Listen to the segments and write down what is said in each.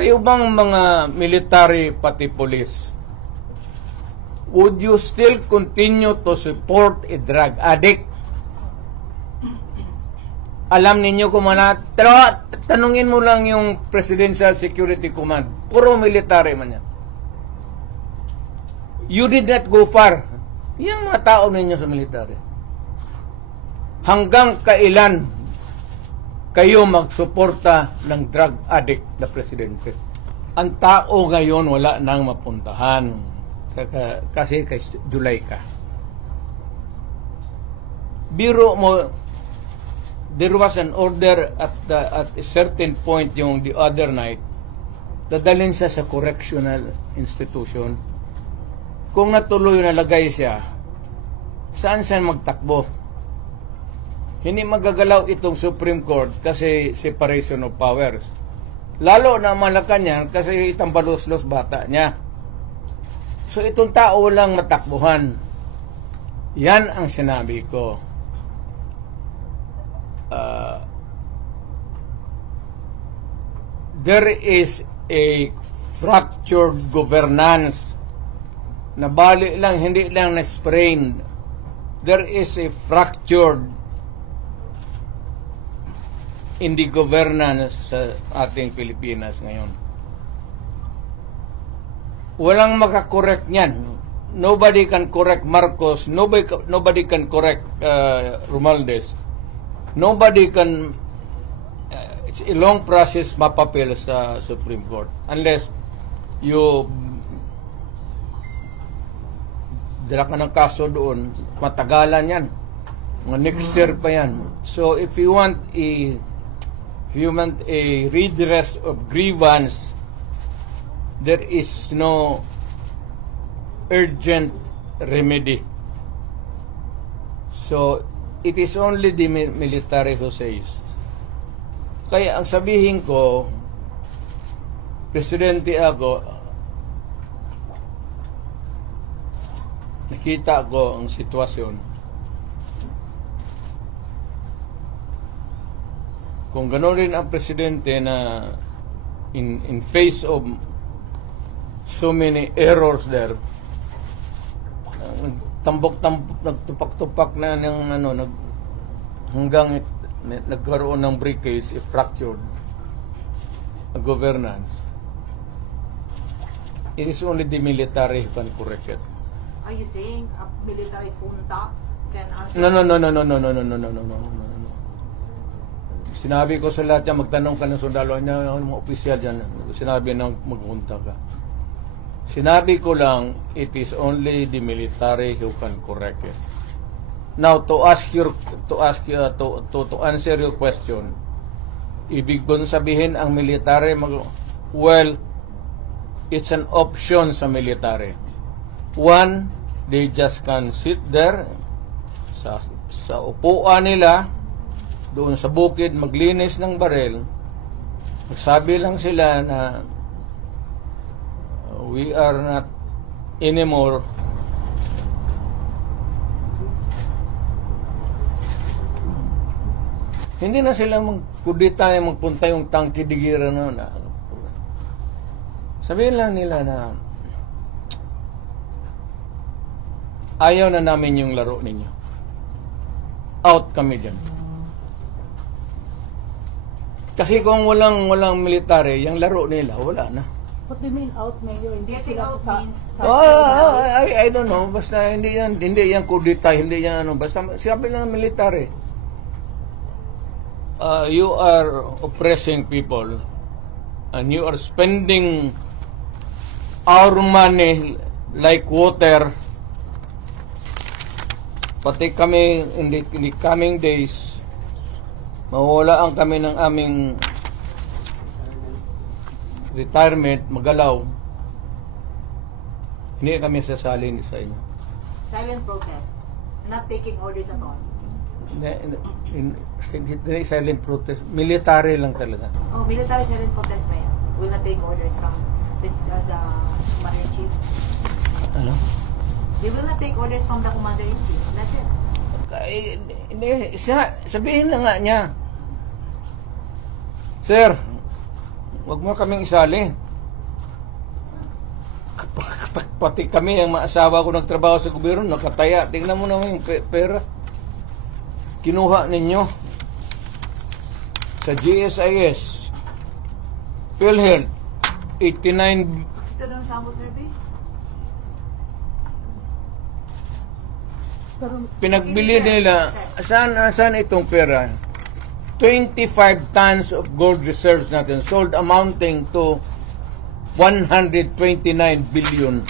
Kayo bang mga military pati police, would you still continue to support a drug addict? Alam ninyo kung mana, pero tanungin mo lang yung Presidential Security Command. Puro military man yan. You did not go far. Yung mga tao ninyo sa military. Hanggang kailan kayo magsuporta ng drug addict na presidente? Ang tao ngayon wala nang mapuntahan. Kasi kay July ka. Biro mo, there was an order at a certain point yung the other night, dadalhin siya sa correctional institution. Kung natuloy nalagay siya, saan siya magtakbo? Hindi magagalaw itong Supreme Court kasi separation of powers. Lalo na Malacanang kasi itambalos-los bata niya. So itong tao lang matakbuhan. Yan ang sinabi ko. There is a fractured governance. Nabali lang, hindi lang na-sprain. There is a fractured in the governance sa ating Pilipinas ngayon. Walang makakorek niyan. Nobody can correct Marcos. Nobody can correct Romualdez. Nobody can... it's a long process mapapil sa Supreme Court. Unless you... dala ka ng kaso doon, matagalan yan. Mga next year pa yan. So if you want a redress of grievance, there is no urgent remedy. So it is only the military who says. Kaya ang sabihin ko, presidente ako, nakita ko ang sitwasyon. Kung gano'n rin ang presidente na in face of so many errors there, nagtupak-tupak na ng hanggang nagkaroon ng breakage, a fractured governance. It is only the military who can correct it. Are you saying a military junta can answer? No. Sinabi ko sa lahat yan, magtanong ka ng sundalo niya, mga opisyal dyan, sinabi nang magunta ka. Sinabi ko lang, it is only the military who can correct it. Now, to answer your question, ibig kong sabihin ang military, well, it's an option sa military. One, they just can sit there sa upuan nila, doon sa bukid, maglinis ng baril. Magsabi lang sila na we are not anymore hindi na sila magkudita na magpunta yung tangki digira na. Sabihin lang nila na ayaw na namin yung laro ninyo. Out kami dyan. Kasi kung walang military, yung laro nila, wala na. What do you mean out, Mayor? Hindi sila sa I don't know. Basta hindi yan kudita, hindi yan ano. Basta sabi lang ng military. You are oppressing people and you are spending our money like water. Pati kami in the coming days, mawawalaan kami ng aming retirement, magalaw. Hindi kami sasalin sa inyo. Silent protest. Not taking orders at all. Hindi silent protest. Military lang talaga. Oh, military silent protest ba yan? Will not take orders from the commander-in-chief? Ano? They will not take orders from the commander-in-chief. That's it. Sabihin na nga niya, Sir, Huwag mo kaming isali. Pati kami, ang mga asawa ko nagtrabaho sa gobyerno, nakataya. Tingnan mo naman yung pera. Kinuha ninyo sa GSIS, PhilHealth, 89. Ito ng sample survey? Pero Pinagbili nila, saan itong pera? 25 tons of gold reserves natin sold amounting to 129 billion.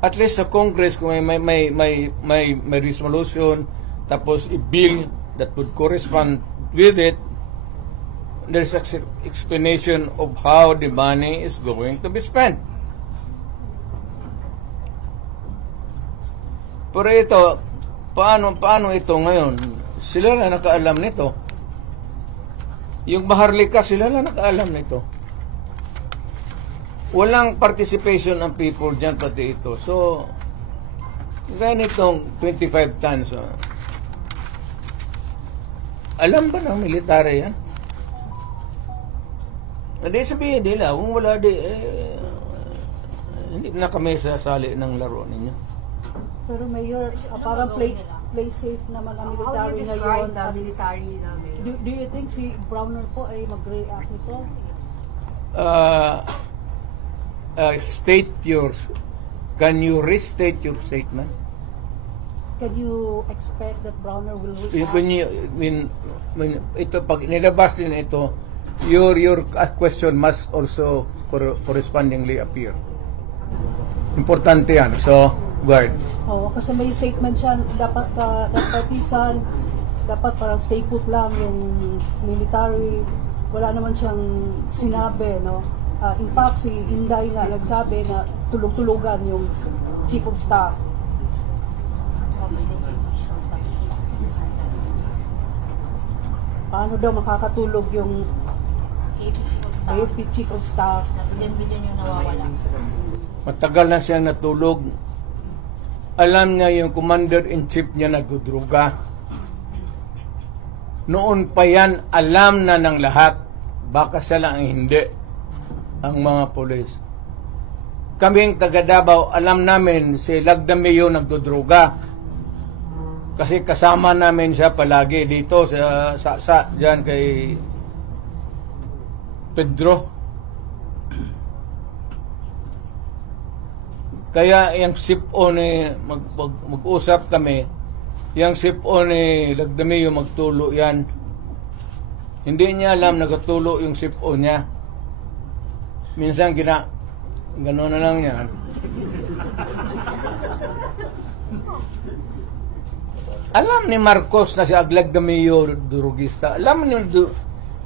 At least sa Congress kung may resolution tapos i-bill that would correspond with it, there's explanation of how the money is going to be spent. Pero ito, paano ito ngayon? Sila na nakaalam nito. Yung Maharlika, sila na nakaalam nito. Walang participation ng people dyan, pati ito. So, kaya nitong 25 tons, alam ba ng military yan? Hindi sabihin nila, kung wala hindi na kami sasali ng laro ninyo. Pero Mayor, parang play safe naman ang How do military you describe ngayon. the military namin? Do you think si Browner po ay mag-react nito? Can you restate your statement? Can you expect that Browner will react? When ito, pag nilabas din ito, your question must also correspondingly appear. Importante yan. So, guard. Oo, kasi may statement siya, dapat partisan, dapat parang stay put lang yung military. Wala naman siyang sinabi, no? In fact, si Inday nga nagsabi na tulog-tulugan yung Chief of Staff. Paano daw makakatulog yung AFP Chief of Staff? Billion yung nawawala. Matagal na siyang natulog. Alam niya yung commander-in-chief niya nagdudruga. Noon pa yan, alam na ng lahat. Baka siya lang ang hindi. Ang mga polis. Kaming taga Davao, alam namin si Lagdameo nagdudruga. Kasi kasama namin siya palagi dito sa dyan kay Pedro. Kaya yung sip-on mag-usap kami, yung sip-on Lagdameo magtulo yan. Hindi niya alam nagatulo yung sip-on niya. Minsan gano'n na lang yan. Alam ni Marcos na si Lagdameo durugista. Alam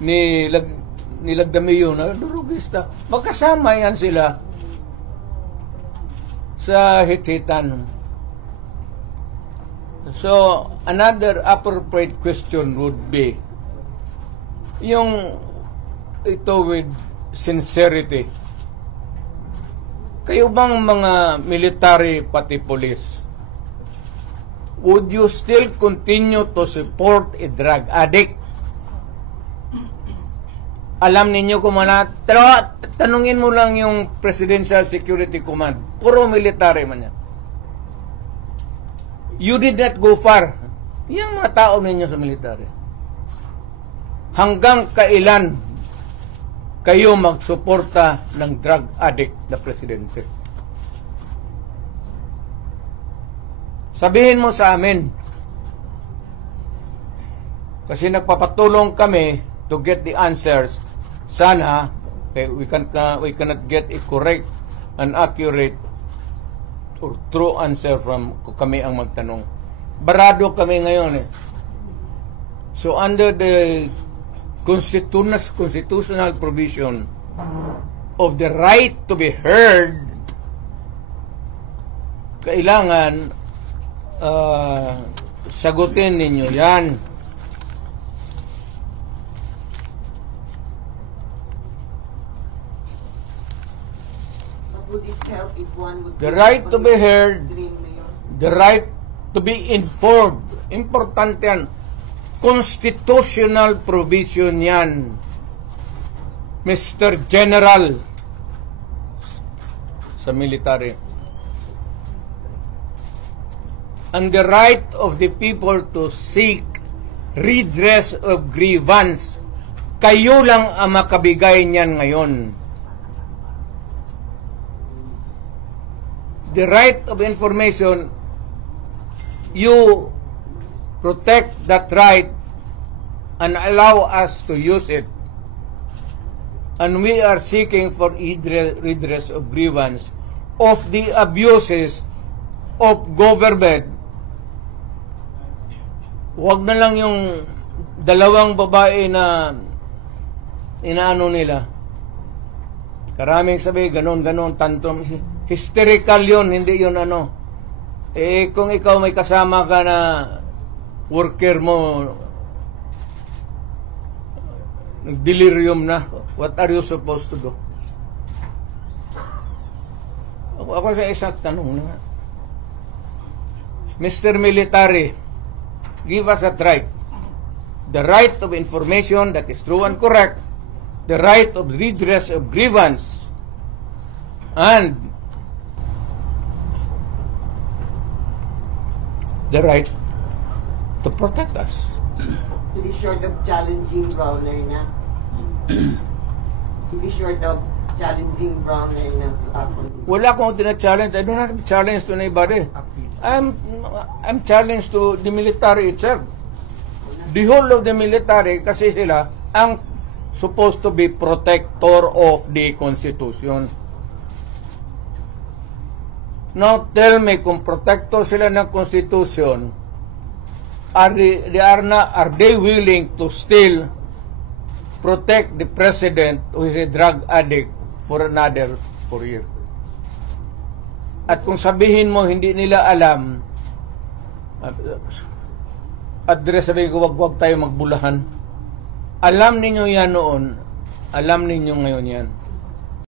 ni Lagdameo na durugista. Magkasama yan sila sa hit-hitan. So, another appropriate question would be yung ito with sincerity. Kayo bang mga military pati police, would you still continue to support a drug addict? Alam ninyo kung tanungin mo lang yung Presidential Security Command. Puro military man yan. You did not go far. Yung mga tao ninyo sa military. Hanggang kailan kayo magsuporta ng drug addict na presidente? Sabihin mo sa amin. Kasi nagpapatulong kami to get the answers. Sana we cannot get a correct and accurate or true answer from kami ang magtanong. Barado kami ngayon . So under the constitutional provision of the right to be heard, kailangan sagutin ninyo yan. Would it help if one would The right to be heard, the right to be informed. Importante yan. Constitutional provision yan, Mr. General sa military. And the right of the people to seek redress of grievance, kayo lang ang makabigay niyan ngayon. The right of information, you protect that right and allow us to use it. And we are seeking for redress of grievance of the abuses of government. Huwag na lang yung dalawang babae na inaano nila. Karaming sabi, ganon, tantrum. Hysterical yun, hindi yun ano. Eh, kung ikaw may kasama ka na worker mo, delirium na, what are you supposed to do? Ako sa isang tanong na, Mr. Military, give us that right. The right of information that is true and correct, the right of redress of grievance, and the right to protect us. To be short of challenging Browner na. To be short of challenging Browner na. Wala akong tina-challenge. I don't have to challenge to anybody. I'm challenged to the military itself. The whole of the military, kasi sila ang supposed to be protector of the Constitution. Now tell me, kung protector sila ng Constitution, are they willing to still protect the president who is a drug addict for another 4 years? At kung sabihin mo hindi nila alam, address, sabihin ko, wag tayo magbulahan. Alam ninyo yan noon, alam ninyo ngayon yan.